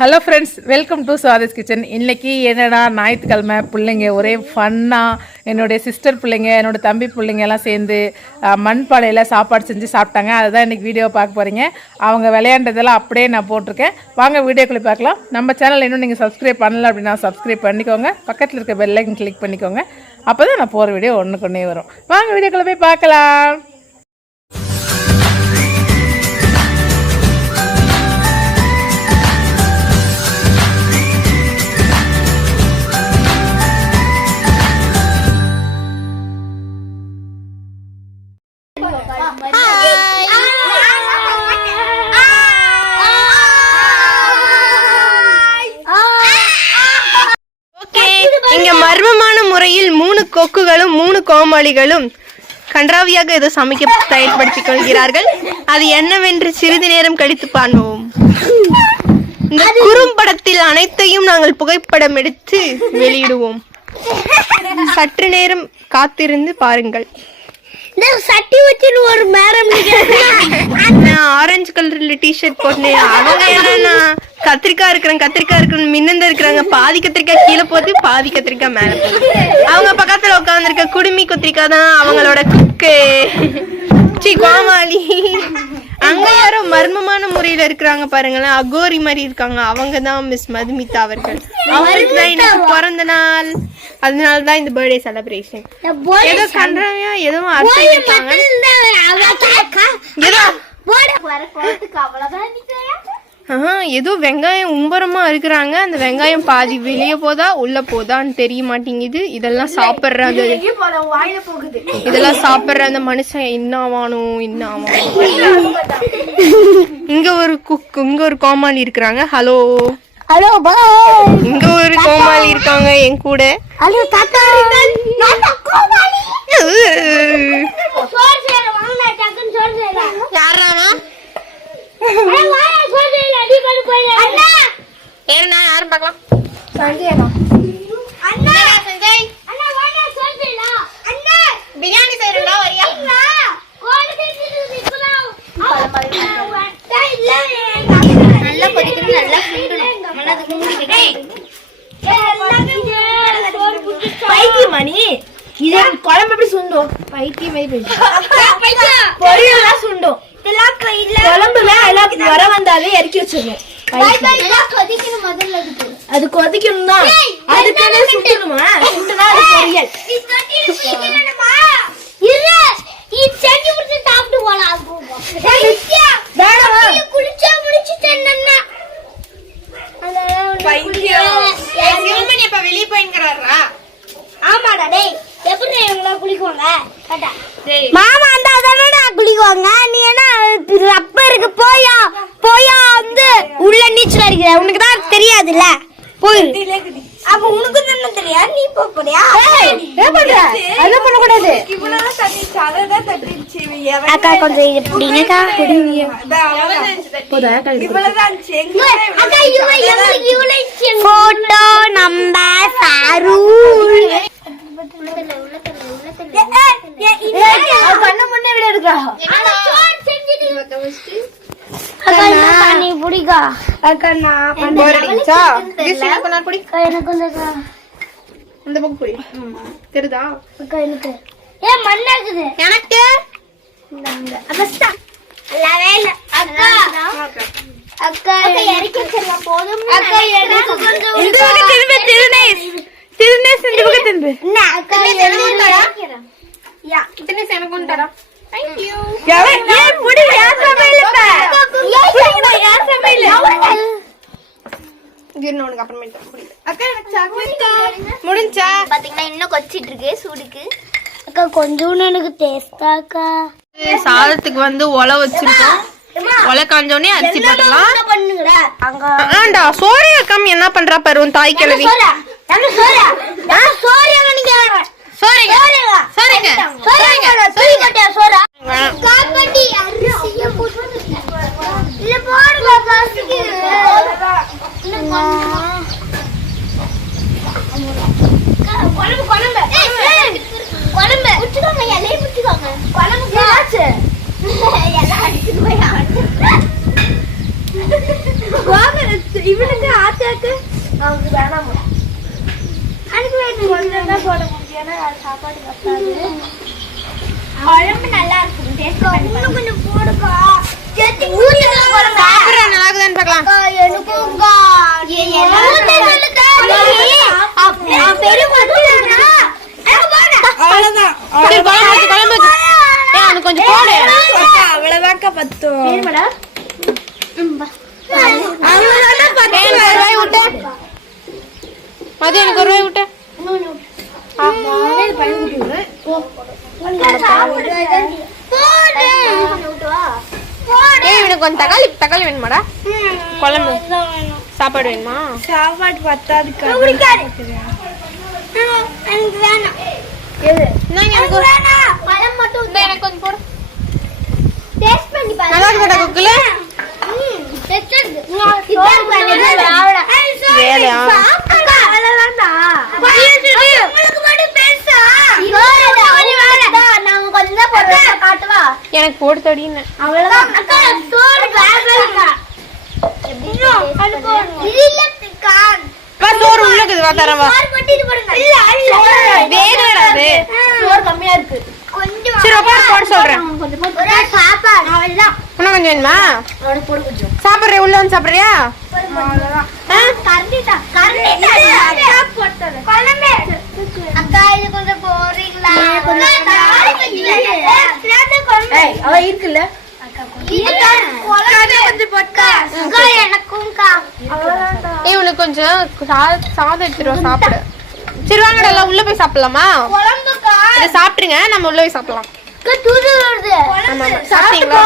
Hello friends, welcome to Swathi's kitchen. இன்றைக்கி என்னடா ஞாயிற்றுக்கிழமை பிள்ளைங்க ஒரே ஃபன்னாக என்னுடைய சிஸ்டர் பிள்ளைங்க என்னோடய தம்பி பிள்ளைங்க எல்லாம் சேர்ந்து மண்பானையில் சாப்பாடு செஞ்சு சாப்பிட்டாங்க. அதுதான் இன்றைக்கி வீடியோ பார்க்க போகிறீங்க. அவங்க விளையாண்டதெல்லாம் அப்படியே நான் போட்டிருக்கேன். வாங்க வீடியோக்குள்ளே பார்க்கலாம். நம்ம சேனல் இன்னும் நீங்கள் சப்ஸ்கிரைப் பண்ணல அப்படின்னா சப்ஸ்கிரைப் பண்ணிக்கோங்க. பக்கத்தில் இருக்க பெல் ஐக்கன் கிளிக் பண்ணிக்கோங்க. அப்போ தான் நான் போகிற வீடியோ ஒன்றுக்கு வரும். வாங்க வீடியோக்குள்ளே போய் பார்க்கலாம். மர்மமான முறையில் 3 கொக்குகளும் 3 கோமாளிகளும் கன்றாவியாக ஏதோ சமைக்க தயார்படுத்திக் கொள்கிறார்கள். அது என்னவென்று சிறிது நேரம் கழித்து பார்ப்போம். இந்த குறும்படத்தில் அனைத்தையும் நாங்கள் புகைப்படம் எடுத்து வெளியிடுவோம். சற்று நேரம் காத்திருந்து பாருங்கள். சட்டி வச்சு ஒரு மேரம் ஆரஞ்சு கலர்ல டிஷர்ட் போட்டேன். அவங்க என்னன்னா கத்திரிக்காய் இருக்கிறேன் மின்னந்த இருக்கிறாங்க. பாதி கத்திரிக்காய் கீழே போகுது, பாதி கத்திரிக்காய் மேல போகுது. அவங்க பக்கத்துல உட்காந்துருக்க குடுமி கத்திரிக்காய் தான் அவங்களோட குக்கு கோமாளி. அங்க யாரோ மர்மமான முறையில இருக்கிறாங்க பாருங்களேன், அகோரி மாதிரி இருக்காங்க. அவங்க தான் மிஸ் மதுமிதா அவர்கள். அவருக்கு தான் இன்னைக்கு பிறந்த நாள். அதனாலதான் இந்த பர்த்டே செலிப்ரேஷன். ஏதோ கன்றாங்க, ஏதோ அர்த்தம் இருக்காங்க. ஏதோ வெங்காயம் உம்பரமா இருக்கிறாங்க. அந்த வெங்காயம் பாதி வெளியே போதா உள்ள போதான்னு தெரிய மாட்டேங்குது. இதெல்லாம் சாப்பிடுற அந்த மனுஷன் என்ன ஆவானும். இங்க ஒரு கோமாளி இருக்கிறாங்க. ஹலோ ஹலோ பாய். இங்க ஒரு கோமாளி இருக்காங்க என் கூட. ஹலோ தாத்தா. கோமாளி சோறு சேர வாங்க டக்குன்னு சோறு சேர. யாரா? வாயா சோறு சேர அடி பண்ணி போய். அண்ணா ஏறனா யாரும் பார்க்கலாம். சஞ்சய் அண்ணா சஞ்சய் அண்ணா வாயா சோறு சேர. அண்ணா பிரியாணி செய்றடா வரியா? கோழி செஞ்சிட்டு நிக்கலாம். நல்லா கொதிக்குது, நல்லா சுண்டணும். பைத்தியமணி இது குழம்பு எப்படி சுண்டும்? பைத்தியமே பொரியல் சுண்டும். குழம்புல எல்லாம் வர வந்தாலே இறக்கி வச்சிடணும். அது கொதிக்கணும் தான். அதுக்கான சுண்டணுமா? சுண்டனா அது பொரியல். சாப்பிட்டு போலாம். குளிச்சா முடிச்சு தென்னா வெளியே போயிங்கிறாரா? ஆமாடா டேய், எப்படி இவங்க குளிக்குவாங்க? மாமா அந்த அதானடா குளிக்குவாங்க. நீ என்ன ரப்பருக்கு போயா வந்து உள்ள நீச்சல் அடிக்கிற? உனக்கு தான் தெரியாதுல்ல. போயிரு. அப்ப உனக்கு என்ன தெரியாது? நீ போறியா? என்ன பண்ற? அத பண்ண கூடாது. இவ்வளவு தண்ணி சாலதா தட்டிச்சு. அக்கா கொஞ்சம் இது புடிங்கக்கா. புடிங்க. போடா அக்கா. இவ்வளவுதான் செங்க. அக்கா இவ்வளவு போட்டோ நம்பர் சாரு. கண்ணு முன்னே விட எடுக்கா. நீ புடிக்கா. அக்கா நான் போறடிச்சா. கிஸ்ல கொண்டா குடி. எனக்கு கொஞ்சம்க்கா. இந்த பக்கம் குடி. தெரியுதா? அக்கா எனக்கு. மண்ணா இருக்குது. எனக்கு அபஸ்தா. லவே இல்ல. அக்கா. அக்கா இறக்கி வச்சிரலாம் போதும். அக்கா எனக்கு கொஞ்சம் இந்த பக்கம் திரும்ப திருநேஸ் இந்த பக்கம் திரும்ப. என்ன அக்கா எழுதுறா? யா கிட்டனே எனக்கு கொண்டு தரா. Thank you. ஏன் புடி யார் சமையல்ப்பா? யார் சமையல்? கிர்ன உனக்கு அப்புறமேட்டு குடி. அக்கா எனக்கு சாக்லேட் முடிஞ்சா? பாத்தீங்கன்னா இன்னும் கொச்சிட்டு இருக்கு சூடுக்கு. அக்கா கொஞ்சம் எனக்கு டேஸ்டாக்கா. சாதத்துக்கு வந்து ஒலை வச்சிருக்கோம். ஒலை காஞ்சோனே அரிசி போடலாம். பண்ணுங்கடா. அங்க ஆண்டா சோரியா கம் என்ன பண்றா பாரு உன் தாய் கிழவி. சோரியா நீங்க சோரிங்க சோரிங்க சோரிங்க சோரா காப்பட்டி அரிசிய போட்டு இல்ல போடுங்க காசுக்கு. குழம்பு புடிச்சுக்கோங்க. எல்லையை புடிச்சுக்கோங்க. குழம்புக்கு ஆச்சு எல்லாம் அடிச்சுட்டு போய் இவனுக்கு ஆத்தாக்கு அவங்க வேணாமா எனக்கு வேணும் கொஞ்சம் தான் போட முடியும் ஏன்னா சாப்பாடு கட்டாது குழம்பு நல்லா இருக்கும் டேஸ்ட் பண்ணி இன்னும் கொஞ்சம் போடுக்கா சாப்பிடுறேன் நல்லா இருக்குதான்னு பார்க்கலாம். எனக்குங்க சரி, குழம்பு வச்சு. அவனுக்கு கொஞ்சம் போடு. அவ்வளவுதான்க்கா பத்தும் எனக்கு ஒரு ரூபாய் விட்டு. மதி எனக்கு ஒரு ரூபாய் விட்டு. இவனுக்கு கொஞ்சம் தக்காளி வேணுமாடா? குழம்பு சாப்பாடு வேணுமா? சாப்பாடு பத்தாது எனக்கு வேணாம் பழம் மட்டும் எனக்கு கொஞ்சம் போடு. டேஸ்ட் பண்ணி பாரு நல்லா இருக்குடா குக்குல. வேலையா? எனக்கு போட்டு தடின்னு. சோறு உள்ள இருக்குது, வா தரேன் வா. வேணும்டா அது. கம்மியா இருக்கு சரி போட்டு சொல்றேன். இன்னும் கொஞ்சம் வேணுமா? சாப்பிடுறியா? உள்ள வந்து சாப்பிடுறியா? அக்கா இது கொஞ்சம் போறீங்களா இருக்குல்ல இவனுக்கு கொஞ்சம் சாதம் எடுத்துருவா சாப்பிடு. சரி வாங்கடா எல்லாம் உள்ள போய் சாப்பிடலாமா? இதை சாப்பிட்டுருங்க, நம்ம உள்ள போய் சாப்பிடலாம். சாப்பிட்டீங்களா?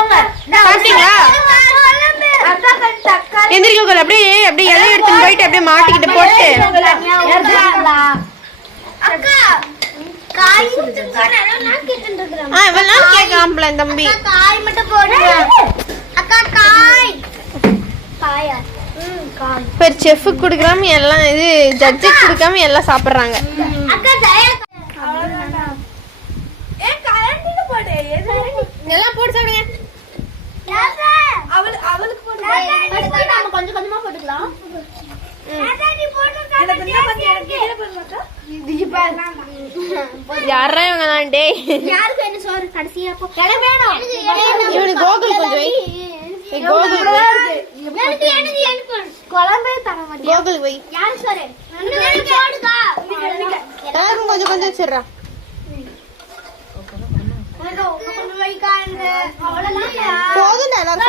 எந்திரிக்க அப்படியே அப்படியே இலைய எடுத்துன்னு போயிட்டு அப்படியே மாட்டிக்கிட்டு போட்டு இவ்வளவு நாள் கேட்கலாம்ல என் தம்பி. காய் மட்டும் போடு அக்கா காய் காயா இப்போ செஃப்க்கு கொடுக்காம எல்லாம் இது ஜட்ஜுக்கு கொடுக்காம எல்லாம் சாப்பிடுறாங்க. அக்கா தயா எல்லாம் போட்டு சாப்பிடுங்க. அவளுக்கு போடு நாம கொஞ்சம் கொஞ்சமா போட்டுக்கலாம். நீ போட்டு யாரா இவங்க தான் டேய்? யாருக்கு என்ன சோறு கடைசியா போ எனக்கு வேணும். இவனுக்கு கோகுல் கொஞ்சம் வை. கோகுல் எனக்கு குழம்பே தர மாட்டேன். கோகுல் வை. யாரு சோறு எனக்கு போடுக்கா. எல்லாரும் கொஞ்சம் கொஞ்சம் வச்சிடுறா. போதும் எல்லாரும்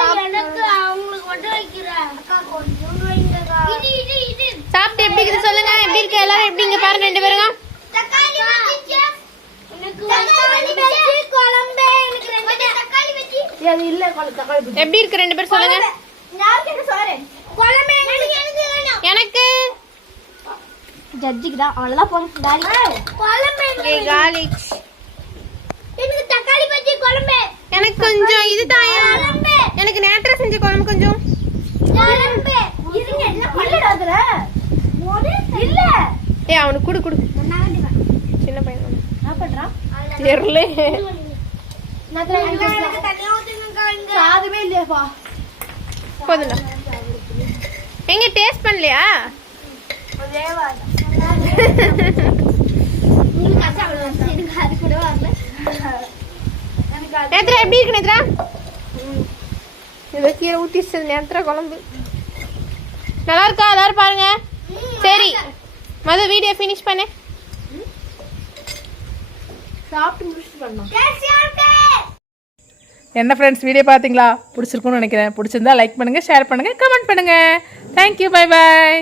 சாப்பிட்டு எப்படி இருக்குது சொல்லுங்க. எப்படி இருக்கு எல்லாரும்? எப்படிங்க பாருங்க ரெண்டு பேரும். எப்படி இருக்கு ரெண்டு பேரும் சொல்லுங்க. எனக்கு ஜட்ஜுக்கு தான் அவ்வளவுதான் போங்க. காலி. எனக்கு தக்காளி பச்சி குழம்பு. எனக்கு கொஞ்சம் இது தாயா. எனக்கு நேற்று செஞ்ச குழம்பு கொஞ்சம். குழம்பு இருங்க எல்லாம் பல்லடதுல. இல்ல ஏய் அவனுக்கு குடு குடு. சின்ன பையன் என்ன பண்றான் தெரியல. சாதமே இல்லையாப்பா. போதும்டா. எங்க டேஸ்ட் பண்ணலையா? நேத்ரா எப்படி இருக்கு நேத்ரா? இந்த கீரை ஊத்திச்சது நேத்ரா குழம்பு நல்லா இருக்கா? எல்லாரும் பாருங்க. சரி மொதல் வீடியோ ஃபினிஷ் பண்ணு. சாப்பிட்டு முடிச்சிட்டு பண்ணோம். என்ன ஃப்ரெண்ட்ஸ், வீடியோ பார்த்தீங்களா? பிடிச்சிருக்குன்னு நினைக்கிறேன். பிடிச்சிருந்தா லைக் பண்ணுங்கள், ஷேர் பண்ணுங்கள், கமெண்ட் பண்ணுங்கள். Thank you, bye bye.